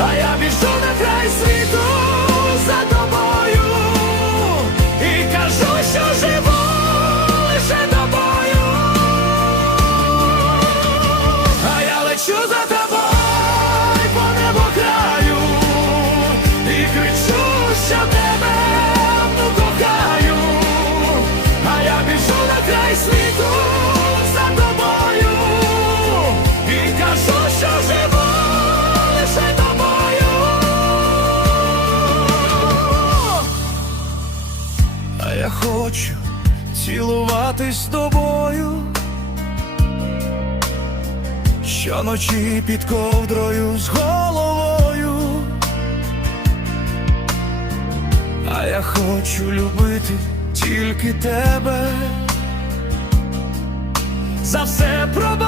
а я біжу на край світу за тобою і кажу, що живу лише тобою, а я лечу за тобою по краю і кричу, що тебе кохаю, а я біжу на край світу я хочу цілуватись з тобою. Щоночі під ковдрою з головою. А я хочу любити тільки тебе. За все пробачу